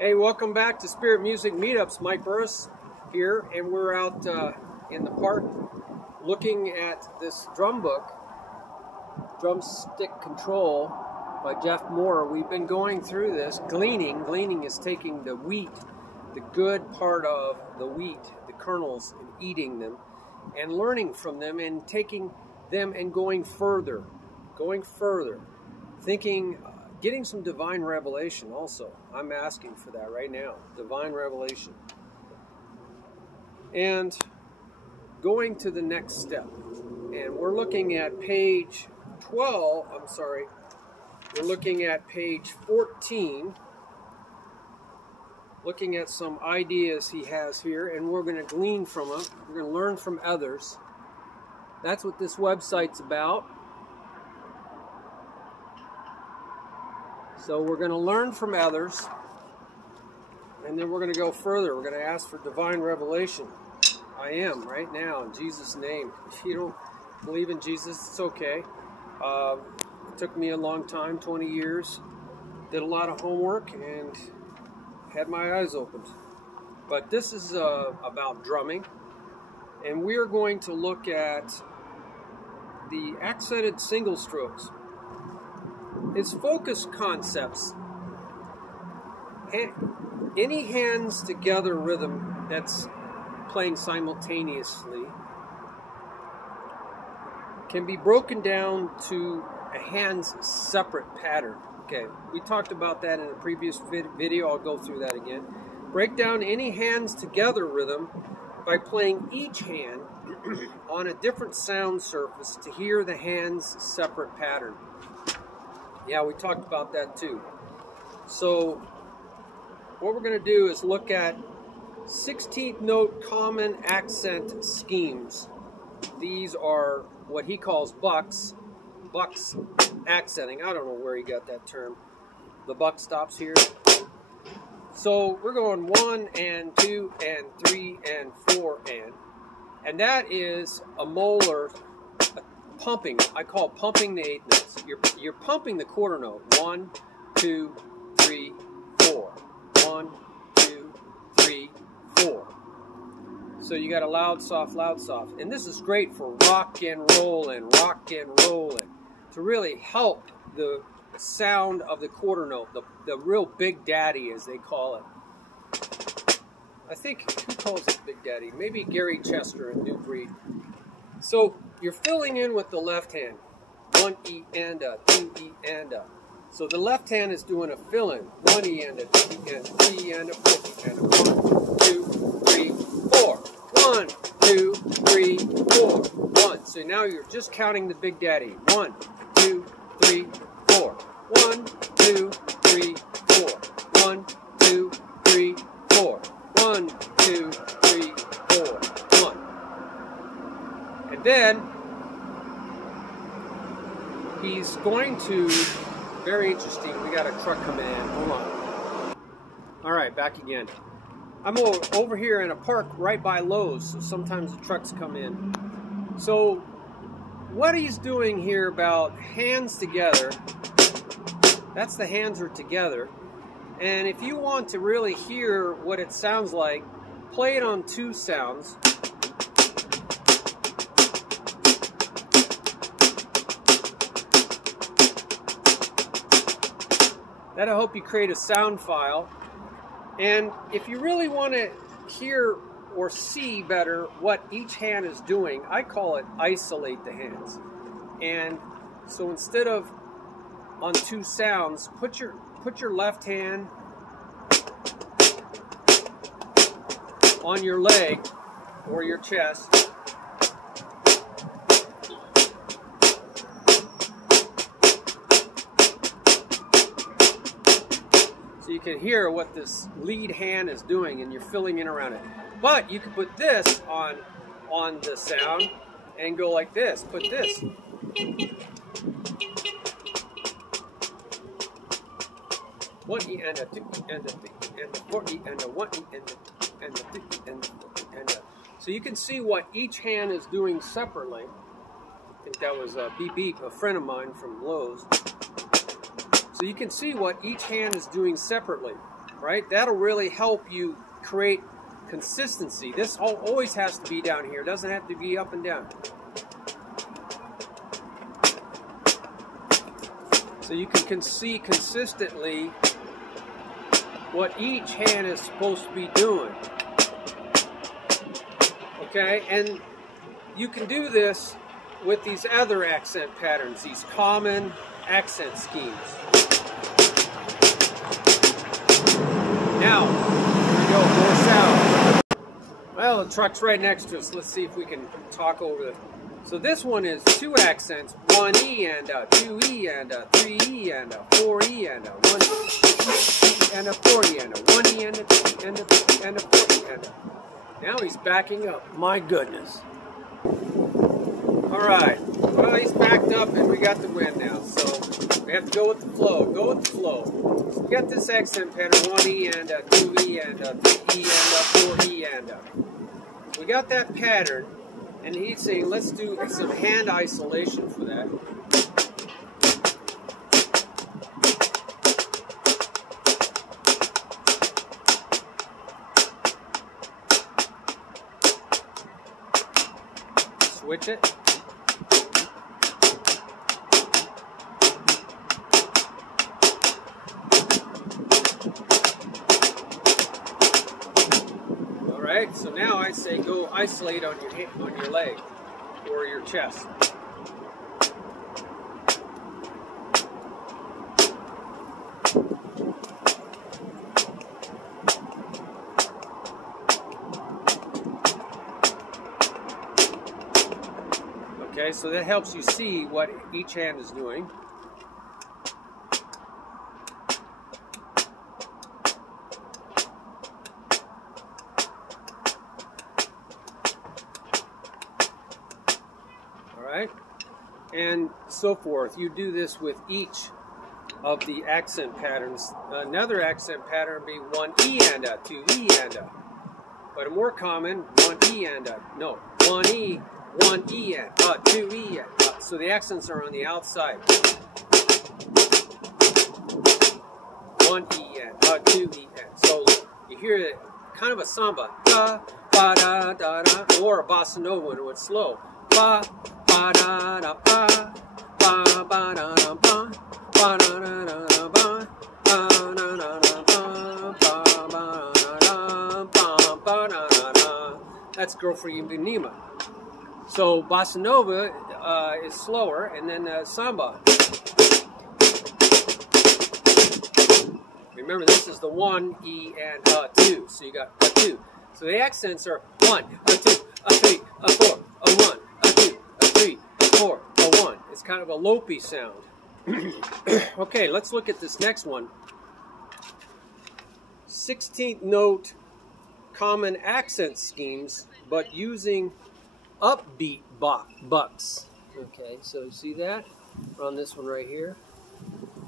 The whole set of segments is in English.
Hey, welcome back to Spirit Music Meetups. Mike Burris here, and we're out in the park looking at this drum book, Drumstick Control by Jeff Moore. We've been going through this. Gleaning. Gleaning is taking the wheat, the good part of the wheat, the kernels, and eating them, and learning from them, and taking them and going further, thinking, getting some divine revelation also. I'm asking for that right now, divine revelation. And going to the next step. And we're looking at page 12, we're looking at page 14, looking at some ideas he has here, and we're going to glean from them. We're going to learn from others. That's what this website's about. So we're going to learn from others, and then we're going to go further. We're going to ask for divine revelation. I am right now in Jesus' name. If you don't believe in Jesus, it's okay. It took me a long time, 20 years. Did a lot of homework and had my eyes opened. But this is about drumming, and we are going to look at the accented single strokes. It's focus concepts. Any hands together rhythm that's playing simultaneously can be broken down to a hands separate pattern. Okay, we talked about that in a previous video. I'll go through that again. Break down any hands together rhythm by playing each hand on a different sound surface to hear the hands separate pattern. Yeah, we talked about that too. So what we're going to do is look at 16th note common accent schemes. These are what he calls bucks accenting. I don't know where he got that term. The buck stops here. So we're going 1 and 2 and 3 and 4 and that is a molar pumping. I call pumping the eighth notes. You're pumping the quarter note. 1, 2, 3, 4. 1, 2, 3, 4. So you got a loud, soft, and this is great for rock and rolling, to really help the sound of the quarter note, the real big daddy, as they call it. I think, who calls it Big Daddy? Maybe Gary Chester in New Breed. So you're filling in with the left hand. 1 E and a, 2 E and a. So the left hand is doing a fill-in. 1 E and a, 2 E and a, 3 E and a, 4 E and a. 1, 2, 3, 4. 1, 2, 3, 4. 1. So now you're just counting the Big Daddy. 1, 2, 3, 4. 1, 2, 3, 4. 1, 2, 3, 4. 1, 2, 3, 4. 1. And then he's going to, very interesting, we got a truck coming in, hold on. All right, back again. I'm over here in a park right by Lowe's, so sometimes the trucks come in. So what he's doing here about hands together, that's the hands are together. And if you want to really hear what it sounds like, play it on 2 sounds. That'll help you create a sound file. And if you really want to hear or see better what each hand is doing, I call it isolate the hands. And so instead of on 2 sounds, put your left hand on your leg or your chest. So you can hear what this lead hand is doing, and you're filling in around it. But you can put this on the sound and go like this. Put this. One E and a 2 E and a 3 E and a 4 E and a 1 E and a 2 E and a and a. So you can see what each hand is doing separately. I think that was Beep Beep, a friend of mine from Lowe's. So you can see what each hand is doing separately. right? That'll really help you create consistency. This always has to be down here. It doesn't have to be up and down. So you can see consistently what each hand is supposed to be doing. Okay, and you can do this with these other accent patterns, these common accent schemes. Now, here we go, more sound. Well, the truck's right next to us. Let's see if we can talk over it. So this one is 2 accents, 1 E and a 2 E and a 3 E and a 4 E and a 1 E and a 4 E and a 1 E and a 2 E and a 3 E and a 4 E and a... Now he's backing up. My goodness. Alright, well he's backed up and we got the wind now, so we have to go with the flow. Go with the flow. So we got this accent pattern, 1 E and a 2 E and a 3 E and a 4 E and a... We got that pattern, and he's saying let's do some hand isolation for that. Switch it. All right, so now I say go isolate on your hand, on your leg or your chest. Okay, so that helps you see what each hand is doing. All right, and so forth. You do this with each of the accent patterns. Another accent pattern would be 1 E and a 2 E and a. But a more common 1 E and a, no, 1 E, 1 E and 2 E and so the accents are on the outside. 1 E and 2 E and. So you hear it, kind of a samba, da ba da da da, or a bossa nova when it's slow. Ba ba da da ba ba ba da da ba ba da da da da ba ba da da da ba ba ba da da ba ba da da da. That's Girl for Ipanema. So bossa nova is slower, and then samba. Remember, this is the 1 E and 2. So you got a 2. So the accents are 1, a 2, a 3, a 4, a 1, a 2, a 3, a 4, a 1. It's kind of a lopey sound. Okay, let's look at this next one. 16th note common accent schemes, but using upbeat bucks. Okay, so you see that? We're on this one right here.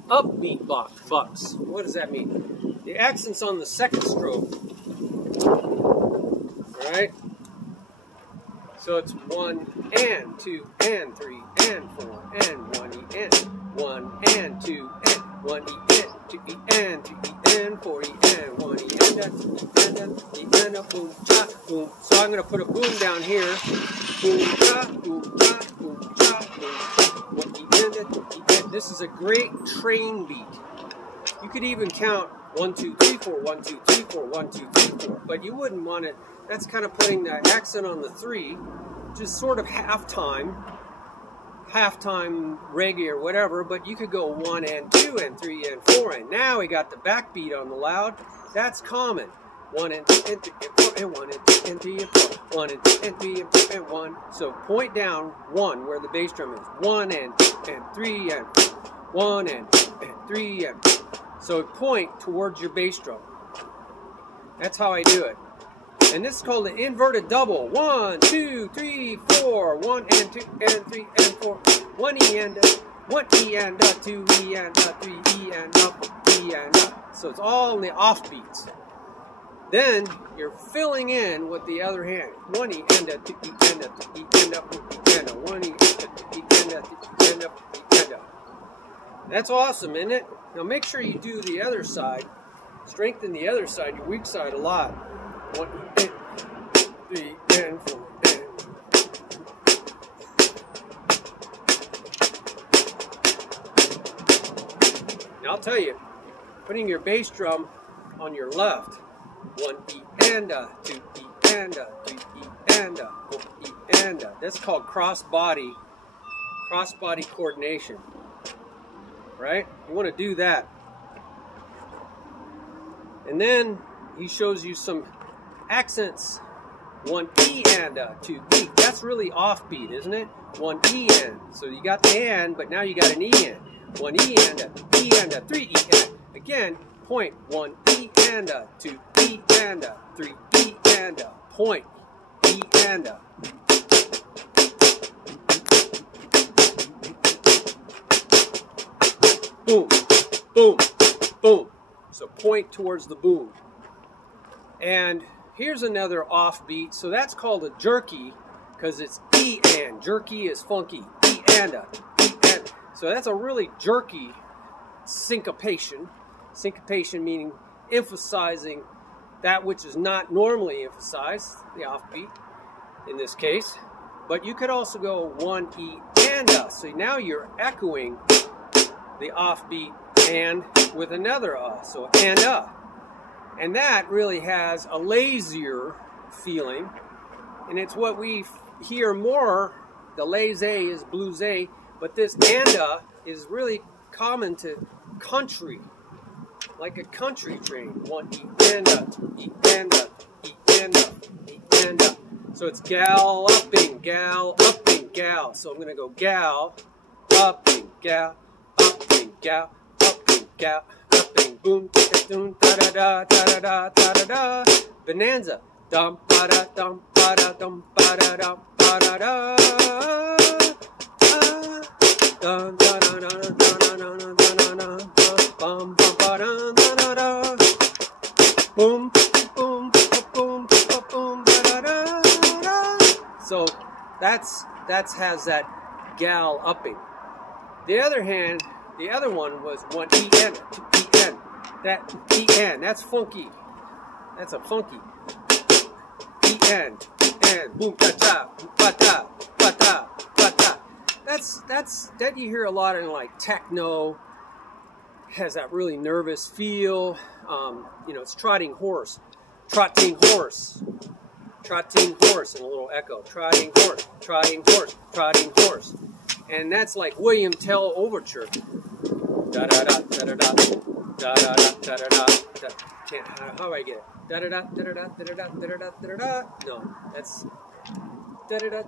Upbeat bucks. What does that mean? The accent's on the second stroke. Alright? So it's 1 and 2 and 3 and 4 and 1 E and 1 and 2 and 1 E and 2 E and 2 E and 4 E and 1 E and 2 E and E and a boom cha boom. So I'm going to put a boom down here. Boom cha boom cha boom cha boom cha. 1 E and 2 E and. This is a great train beat. You could even count 1 2 3 4 1 2 3 4 1 2 3 4, but you wouldn't want it. That's kind of putting the accent on the 3, just sort of halftime reggae or whatever, but you could go 1 and 2 and 3 and 4, and now we got the backbeat on the loud. That's common. 1 and 2 and 3 and 4 and 1 and 2 and 3 and 4, 1 and 2 and 3 and 4 and 1. So point down 1 where the bass drum is. 1 and 2 and 3 and 4, 1 and 2 and 3 and 4. So point towards your bass drum. That's how I do it. And this is called an inverted double. 1 2 3 4, 1 and 2 and 3 and 4, 1 E and 1 E and 2 E and 3 E and 4 E and. So it's all in the offbeats. Then you're filling in with the other hand. 1 E and 2 E and 3 E and 4 E and 1 E and 2 E and 3 E and 4 E and. That's awesome, isn't it? Now make sure you do the other side. strengthen the other side, your weak side, a lot. 1 and 3 and 4 and. And I'll tell you, putting your bass drum on your left, 1 E and a, 2 E and a, 3 E and a, 4 E and a. That's called cross body coordination. Right? You want to do that. And then he shows you some accents. 1 E and a, 2 E. That's really offbeat, isn't it? 1 E and. So you got the and, but now you got an E and. 1 E and a, 3 E and. Again, point. 1 E and a, 2 E and a, 3 E and a. Point. E and a. Boom, boom, boom. So point towards the boom. And here's another offbeat. So that's called a jerky because it's E and. Jerky is funky. E and a, E and. So that's a really jerky syncopation. Syncopation meaning emphasizing that which is not normally emphasized, the offbeat in this case. But you could also go 1 E and a. So now you're echoing the offbeat and with another so and a. And that really has a lazier feeling, and it's what we hear more. The laissez is bluesy, but this and a is really common to country, like a country train. 1 E and a, E and a, E and a, E and a. So it's galloping, gal, upping, gal. So I'm going to go gal, upping, gal, upping, gal, upping, gal, upping, boom, doom, da da da da da da da da. Bonanza, dum ba da dum ba da dum ba da dum ba da da. Dun da da da da da da da da. Bum bum ba da da da. Boom boom boom boom da da da. So that's has that gal upping. The other one was 1 E N, 2 E N. That E N, that's funky. That's a funky E N, boom cha cha, ba ta, ba ta, ba ta. That you hear a lot in like techno. Has that really nervous feel. You know, it's trotting horse, trotting horse, trotting horse, and a little echo. Trotting horse, trotting horse, trotting horse. And that's like William Tell Overture. Da da da da da da da da da da da. Can't. How do I get it? Da da da da da da da da da da da. No, that's da da da.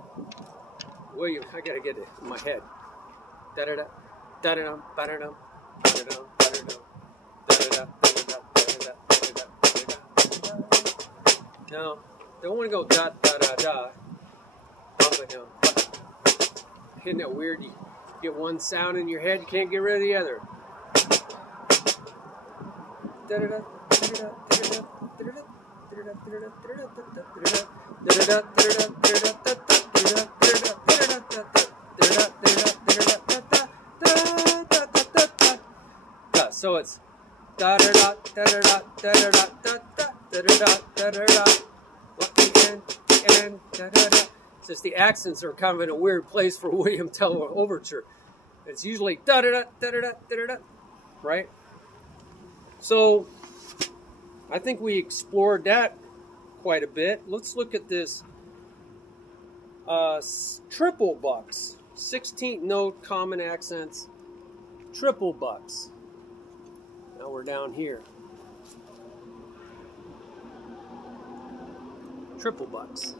William, I gotta get it in my head. Da da da da da da da da da da da da. No, don't want to go da da da da. Isn't that weird? You get one sound in your head, you can't get rid of the other. So it's da da da da da da da da da da da da da. And da da da. It's just the accents are kind of in a weird place for William Tell Overture. It's usually da da da da da da da, right? So I think we explored that quite a bit. Let's look at this triple bucks, 16th note common accents, triple bucks. Now we're down here. Triple bucks.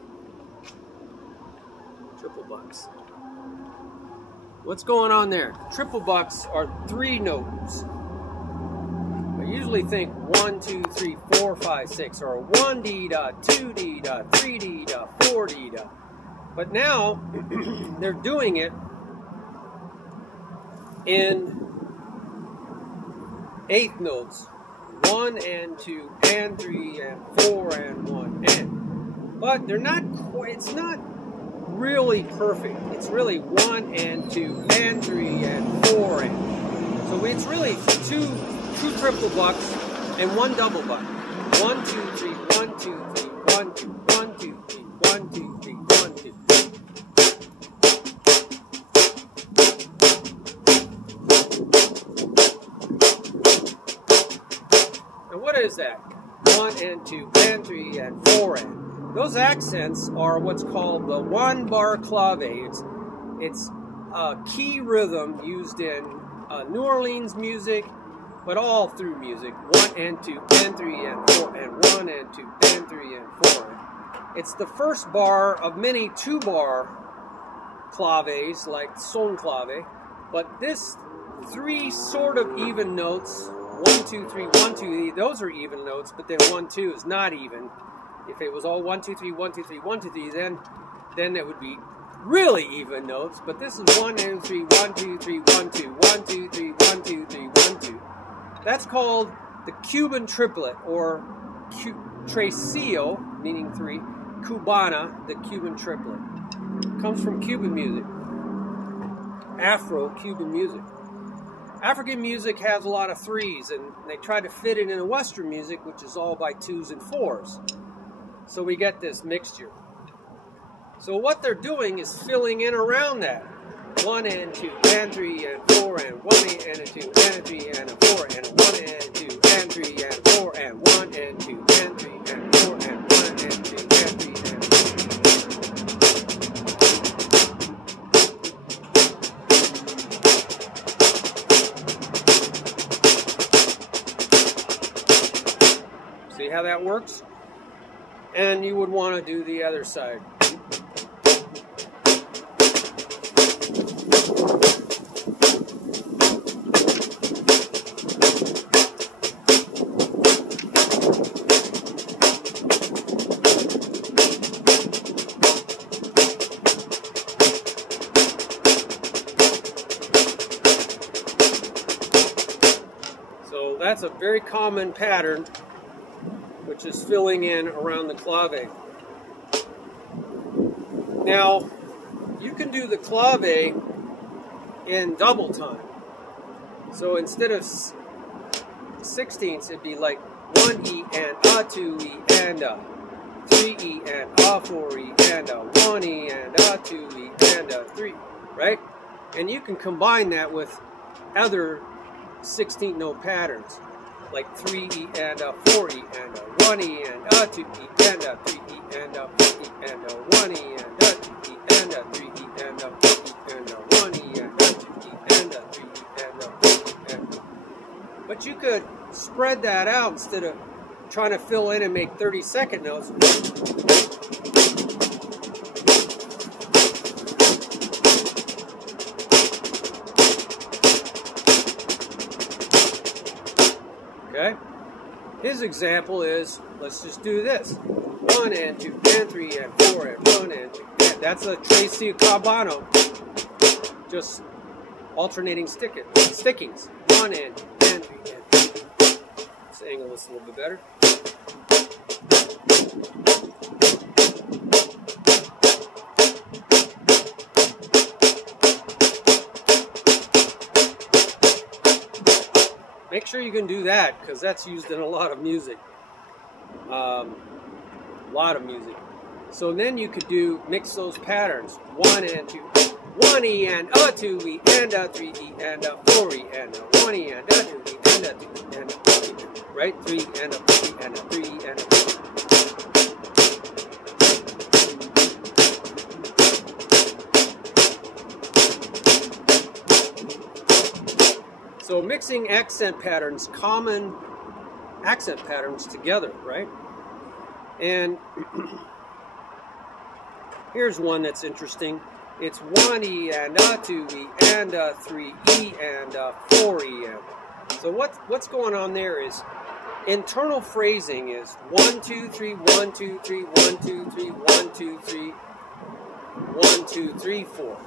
Triple bucks. What's going on there? Triple bucks are 3 notes. I usually think 1, 2, 3, 4, 5, 6, or 1 D da, 2 D da, 3 D da, 4 D da. But now they're doing it in 8th notes. 1 and 2 and 3 and 4 and 1 and. But they're not quite, it's not really perfect. It's really 1 and 2 and 3 and 4 and. So it's really two triple bucks, and one double button. 1, 2, 3, 1, 2, 3, 1, 2, 1, 2, 3, 1, 2, 3, 1, 2. And what is that? 1 and 2 and 3 and 4 and. Those accents are what's called the one-bar clave. It's a key rhythm used in New Orleans music, but all through music. 1 and 2 and 3 and 4 and 1 and 2 and 3 and 4 and. It's the first bar of many two-bar claves like son clave, but this three sort of even notes, 1, 2, 3, 1, 2, those are even notes, but then 1, 2 is not even. If it was all 1, 2, 3, 1, 2, 3, 1, 2, 3, then it would be really even notes, but this is 1 and 3, 1, 2, 3, 1, 2, 1, 2, 3, 1, 2, 3, 1, 2. That's called the Cuban Triplet, or Tressilo, meaning 3, Cubana, the Cuban Triplet. It comes from Cuban music, Afro-Cuban music. African music has a lot of 3s, and they try to fit it in Western music, which is all by 2s and 4s. So we get this mixture. So what they're doing is filling in around that. 1 and 2 and 3 and 4 and 1 and a 2 and a 3 and a 4 and a 1 and 2 and 3 and 4 and 1 and 2 and 3 and 4 and 1 and 2 and 3 and 4. See how that works? And you would want to do the other side. So that's a very common pattern, which is filling in around the clave. Now, you can do the clave in double time. So instead of 16ths, it'd be like 1E and a 2E and a 3E and a 4E and a 1E and a 2E and a 3, right? And you can combine that with other 16th note patterns, like 3E and a 4E and a 1E and a 2E and a 3E and a 4E and a 1E and a 2E and a 3E and a 4E and a 1E and a 2E and a 3E and a 4E and a. But you could spread that out instead of trying to fill in and make 30-second notes. Okay? His example is, let's just do this. 1 and 2 and 3 and 4 and 1 and 2. And that's a Tressilo Cubano. Just alternating stickings. 1 and 2 and 3 and 4. Let's angle this a little bit better. Make sure you can do that, because that's used in a lot of music. So then you could mix those patterns. 1 and 2, 1E and a 2E and a 3E and a 4E and a 1E and a 2E and a 2E and a 4E, right? 3 and a 4E and a 3 and a 4E. So mixing accent patterns, common accent patterns together, right? And here's one that's interesting. It's 1E and a 2E and a 3E and a 4E. And so what's going on there is internal phrasing is 1, 2, 3, 1, 2, 3, 1, 2, 3, 1, 2, 3, 1, 2, 3, 4.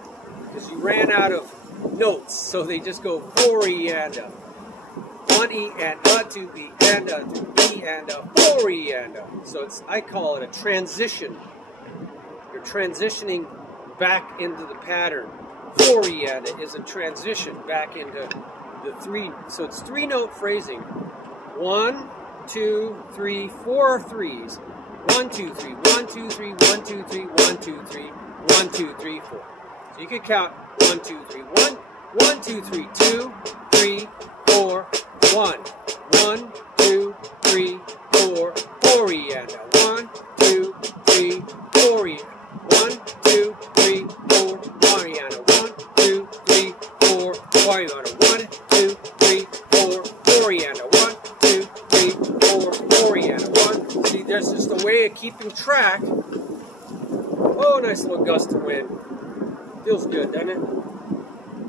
Because you ran out of notes, so they just go 4E and a 1E and a 2E and a 3E and a 4E and a. So I call it a transition. You're transitioning back into the pattern. 4E and a is a transition back into the 3. So it's 3-note phrasing. 1, 2, 3, 4 threes. 1, 2, 3, 1, 2, 3, 1, 2, 3, 1, 2, 3, 1, 2, 3, 4. So you could count 1, 2, 3, 1, 1, 2, 3, 2, 3, 4, 1. 1, 2, 3, 4, 4 E and a 1, 2, 3, 4 E. 1, 2, 3, 4, 1 E and a 1, 2, 3, 4, 4 E and a 1, 2, 3, 4, 4 E and a 1, 2, 3, 4, 4 E and a 1. See, there's just a way of keeping track. Oh, nice little gust of wind. Feels good, doesn't it?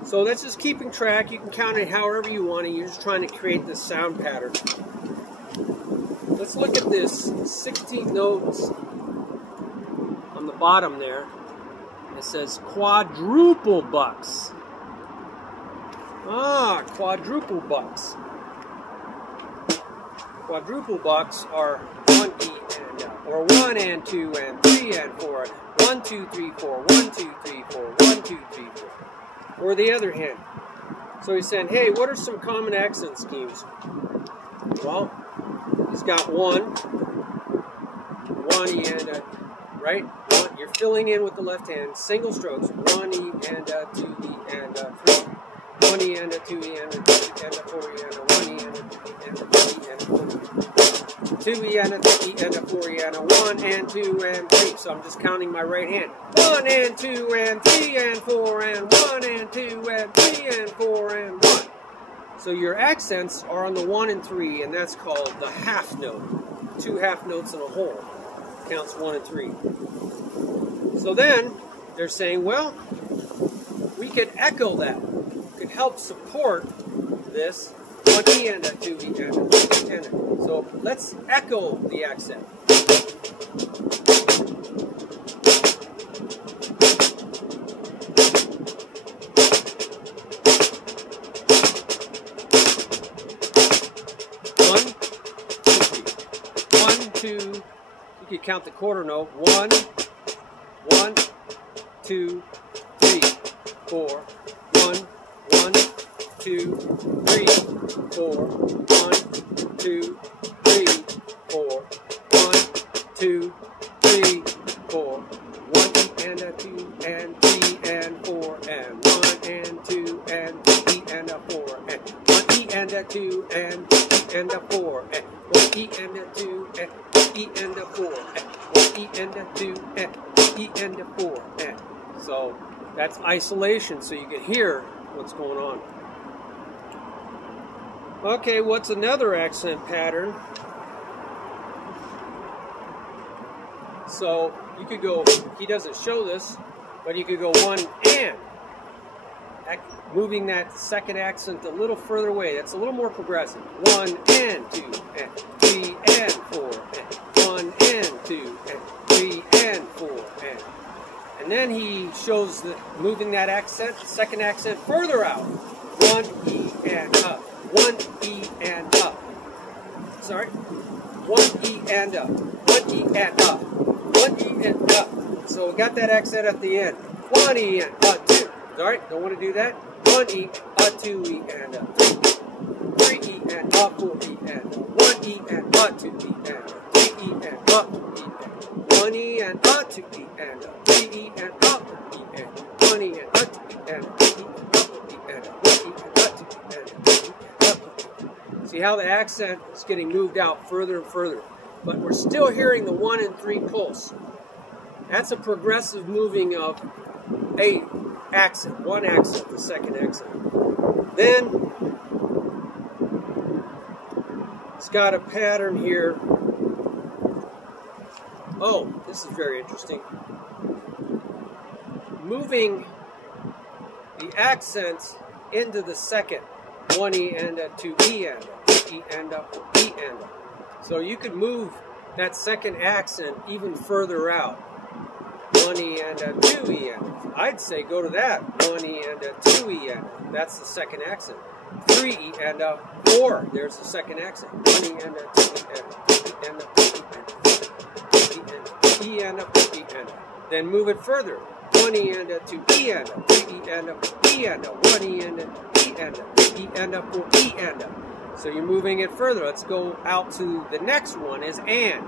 So that's just keeping track. You can count it however you want, and you're just trying to create this sound pattern. Let's look at this 16 notes on the bottom there. It says quadruple bucks. Ah, quadruple bucks. Quadruple bucks are 1 E and or 1 and 2 and 3 and 4. 1, 2, 3, 4. 1, 2, 3, 4. 1, 2, 3, 4. Or the other hand. So he's saying, hey, what are some common accent schemes? Well, he's got 1 E and a, right? You're filling in with the left hand, single strokes. 1 E and a, 2 E and a, 3. 1 E and a, 2 E and a, 3 E and a, 4 E and a, 1 E and a, 2 E and a, 3 E and a, 4 E. 2 E and a, 3 E and a, 4 E and a, 1 and 2 and 3. So I'm just counting my right hand. 1 and 2 and 3 and 4 and 1 and 2 and 3 and 4 and 1. So your accents are on the 1 and 3, and that's called the half note. 2 half notes in a whole. Counts 1 and 3. So then they're saying, well, we could echo that. We could help support this 1 E and a, 2 E and a, 3 E and a. So let's echo the accent. You could count the quarter note. 1, 1, 2, 3, 4. 1, 1, 2, 3, 4. 1, 2, 3, 4. 1, 2, 3, 4. 1 E and a 2 and 3 and 4 and 1 and 2 and 3 E and a 4 and 1 E and a 2 and 3 and a 4 and 1 E and a 2 and E and a 4 and 1 E and a 2 and E and a 4 and. So that's isolation, so you can hear what's going on. Okay, what's another accent pattern? So you could go, he doesn't show this, but you could go 1 and. Moving that second accent a little further away. That's a little more progressive. 1 and 2 and 3 and 4 and 1 and 2 and 3 and 4 and then he shows the moving that accent, second accent further out. 1 E and up. 1 E and up. Sorry. 1 E and up. 1 E and up. 1 E and up. So we got that accent at the end. 1 E and up. 2. Sorry, don't want to do that. 1 E, 2 E and a 3 E and a 4 E and a 1 E and a 2 E and a 3 E and a 4 E and 1 E and a 2 E and a 3 E and a 4 E and 1 E and a 2 E and a 3 E and a 4 E and 1 E and a 2 E and a 3 E and a 4. See how the accent is getting moved out further and further, but we're still hearing the 1 and 3 pulse. That's a progressive moving of a accent, one accent, the second accent. Then it's got a pattern here. Oh, this is very interesting. Moving the accents into the second. 1 E and a 2 E and a 3 E and a 4 E and a. So you could move that second accent even further out. 1 E and a 2 E and a. I'd say go to that. 1 E and a 2 E and a. That's the second accent. 3 E and a 4. There's the second accent. 1 E and a 2 E and a 3 E and a 4 E and a 4 E and a. Then move it further. 1 E and a 2 E and a 3 E and a 4 E and a 1 E and a E and a 3 E and a 4 E and a. So you're moving it further. Let's go out to the next one is and.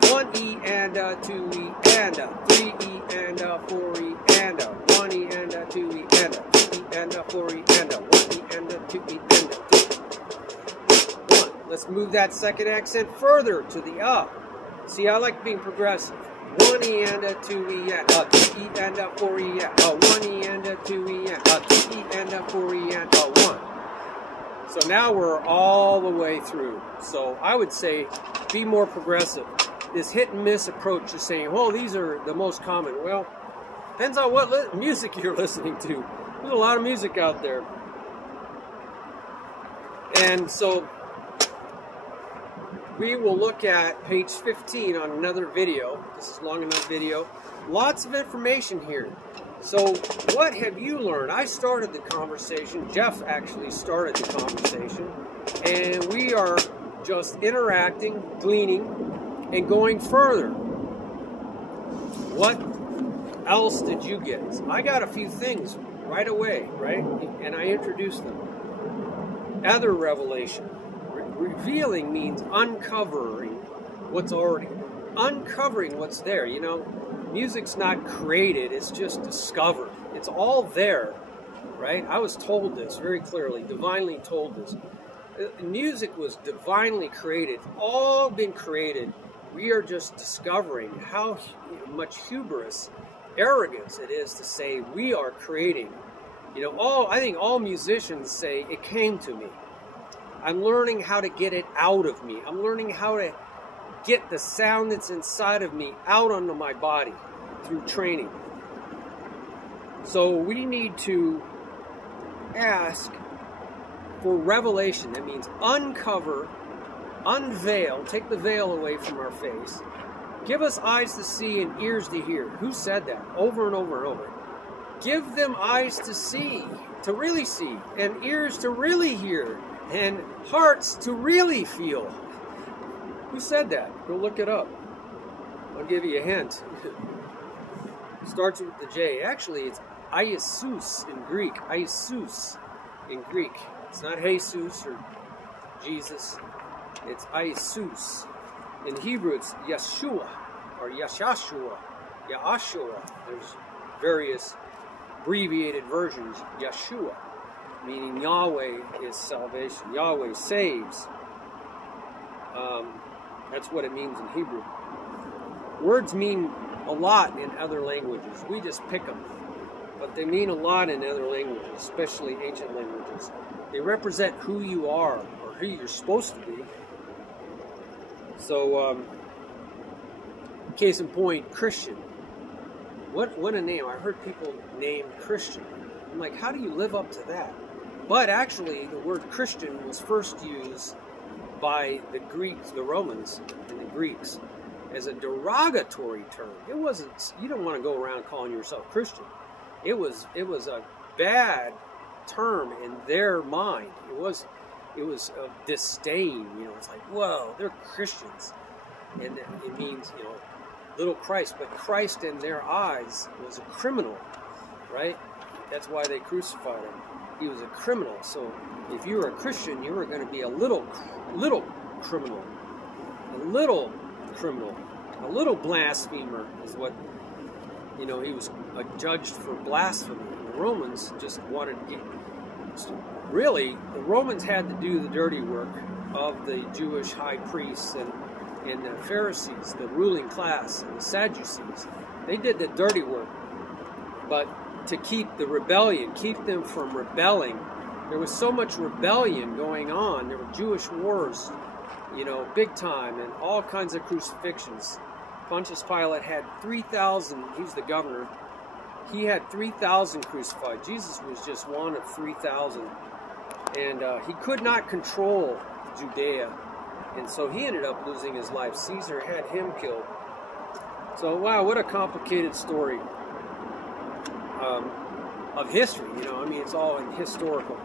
1E and a 2E and a 3E and a 4E and a 1E and a 2E and a 3E and a 4E and a 1E and a 2E and a 3E. 1. Let's move that second accent further to the up. See, I like being progressive. 1E and a 2E and a 3E and a 4E and a 1E and a 2E and a 3E and a 4E and a 1. So now we're all the way through. So I would say be more progressive. This hit and miss approach is saying, well, these are the most common. Well, depends on what music you're listening to. There's a lot of music out there. And so we will look at page 15 on another video. This is long enough video. Lots of information here. So what have you learned? I started the conversation. Jeff actually started the conversation. And we are just interacting, gleaning, and going further. What else did you get? I got a few things right away, right? And I introduced them. Other revelation. Revealing means uncovering what's already, uncovering what's there. You know, music's not created, it's just discovered. It's all there, right? I was told this very clearly, divinely told this. Music was divinely created, all been created. We are just discovering how much hubris, arrogance it is to say we are creating. You know, I think all musicians say it came to me. I'm learning how to get it out of me. I'm learning how to get the sound that's inside of me out onto my body through training. So we need to ask for revelation. That means uncover, unveil, take the veil away from our face. Give us eyes to see and ears to hear. Who said that? Over and over and over. Give them eyes to see, to really see, and ears to really hear, and hearts to really feel. Who said that? Go look it up. I'll give you a hint. Starts with the J. Actually, it's Iesus in Greek. Iesus in Greek. It's not Jesus or Jesus. It's Iesus. In Hebrew, it's Yeshua or Yashashua. Yaashua. There's various abbreviated versions. Yeshua, meaning Yahweh is salvation. Yahweh saves. That's what it means in Hebrew. Words mean a lot in other languages. We just pick them. But they mean a lot in other languages, especially ancient languages. They represent who you are or who you're supposed to be. So, case in point, Christian. What a name. I heard people name Christian. I'm like, how do you live up to that? But actually, the word Christian was first used by the Greeks, the Romans, and the Greeks as a derogatory term. It wasn't, you don't want to go around calling yourself Christian. It was a bad term in their mind. It was a disdain, you know. It's like, whoa, they're Christians. And it means, you know, little Christ. But Christ in their eyes was a criminal, right? That's why they crucified him. He was a criminal. So if you were a Christian, you were going to be a little criminal. A little criminal. A little blasphemer is what, you know, he was judged for blasphemy. The Romans just wanted to get... Really, the Romans had to do the dirty work of the Jewish high priests and the Pharisees, the ruling class, and the Sadducees. They did the dirty work. But to keep the rebellion, keep them from rebelling, there was so much rebellion going on. There were Jewish wars, you know, big time, and all kinds of crucifixions. Pontius Pilate had 3,000, he was the governor, he had 3,000 crucified. Jesus was just one of 3,000. And he could not control Judea. And so he ended up losing his life. Caesar had him killed. So, wow, what a complicated story of history. You know, I mean, it's all in historical.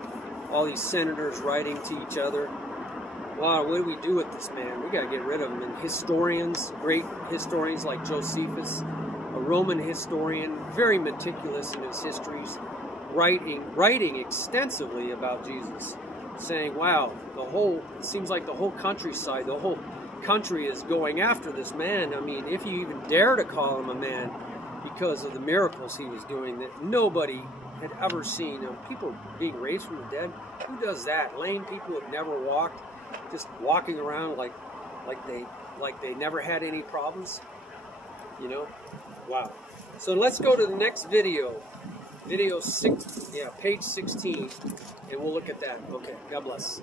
All these senators writing to each other. Wow, what do we do with this man? We got to get rid of him. And historians, great historians like Josephus, a Roman historian, very meticulous in his histories, writing extensively about Jesus. saying, wow, it seems like the whole countryside, the whole country is going after this man. I mean, if you even dare to call him a man, because of the miracles he was doing that nobody had ever seen. People being raised from the dead. Who does that? Lame people who have never walked, just walking around like they never had any problems. You know? Wow. So let's go to the next video. Video 6, yeah, page 16, and we'll look at that. Okay, God bless.